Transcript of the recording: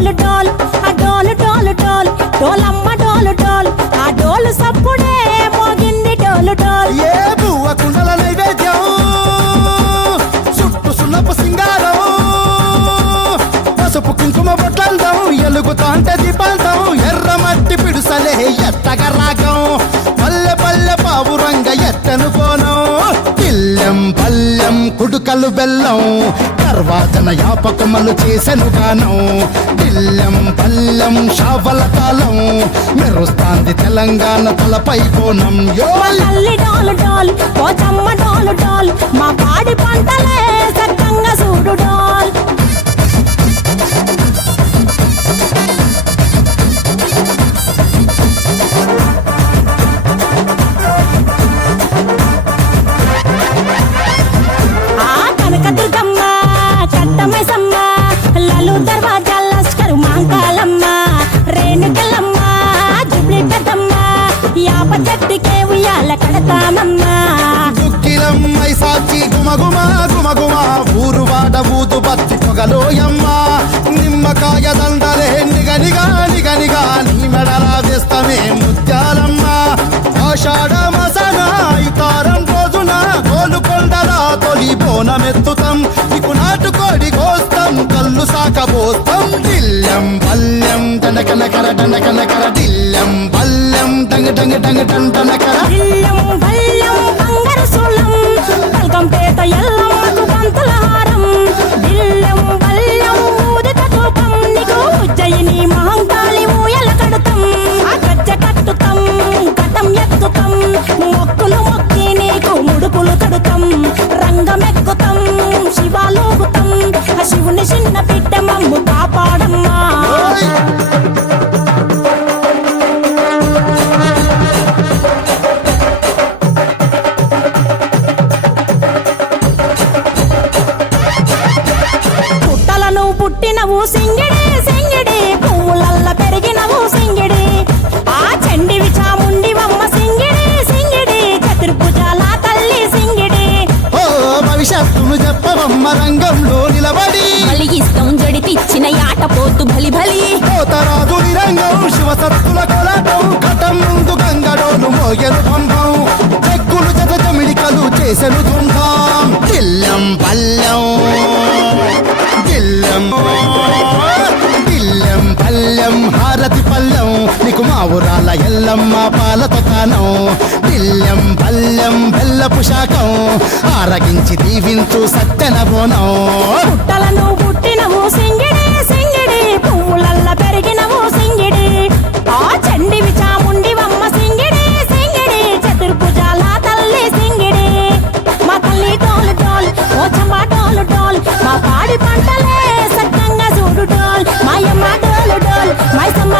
డోలు డోల్ ఆ డోలు డోలు డోల్ డోలమ్మ డోలు డోల్ ఆ డోలు సప్పుడే మోగింది డోలు డోల్. ఏ బువ్వ కుండల నైవేద్యం? చుట్టూ సున్నపు సింగారం పసుపు కుంకుమ బొట్లందం ఎలుగుతా అంటే పల్లెం కుడుకలు బెల్లం తర్వాతన యాపకమలు చేసెను గానం. పిల్లెం పల్లెం షావల కాలం మెరుస్తాంది తెలంగాణ తలపై కోణం. యో డాలు డోలు డోల్ పోచమ్మ డాలు డోల్ మా పాడి పంటలే సక్కంగా చూడు డాల్. బత్తి పొగలోయమ్మ నిమ్మకాయ దండలే నిగనిగా నిగనిగా నీ మెడల వేస్తమే ముత్యాలమ్మ. ఆషాఢ మసన ఇతారం రోజున గోలుకొండల తొలి బోనమెత్తుతాం నీకు నాటుకోడి కోస్తాం కళ్ళు సాకబోస్తాం దిల్లం పల్లెం దండకనకర దండకనకర దిల్లం పల్లెం డంగ డంగ డంగ డండనకర ఇల్లం దిల్లం పుట్టినవు సింగిడి సింగిడి. పువ్వులల్ల పెరిగినవు సింగిడి. ఆ చండివి చాముండివమ్మ సింగిడి సింగిడి. చతుర్భుజాల తల్లి సింగిడి. ఓ భవిష్యత్తును చెప్పవమ్మ రంగంలో నిలబడి. బలిగిస్తాం జడితిచ్చిన యాట పోతు బలి బలి. కోతరాజు నిరంగం శివసత్తుల కోలాటం ఘటం ముందు గంగడోను మోగెను పంపం చెక్కులు జత జమిడికలు చేసెను తుంటాం దిల్లం పల్లెం ఊరాల ఎల్లమ్మ పాల దుకాణం బిల్లం పల్లెం బెల్లపు శాఖం ఆరగించి దీవించు సత్యన బోనం. పుట్టలను పుట్టినము సింగిడి సింగిడి. పువ్వులల్ల పెరిగినము సింగిడి. ఆ చండి విచాముండి వమ్మ సింగిడి సింగిడి. చతుర్భుజాల తల్లి సింగిడి. మా తల్లి డోలు డోల్ ఓ చమ్మ డోలు మా పాడి పంటలే సక్కంగా చూడు డోల్. మా యమ్మ డోలు డోల్ మా సమ్మ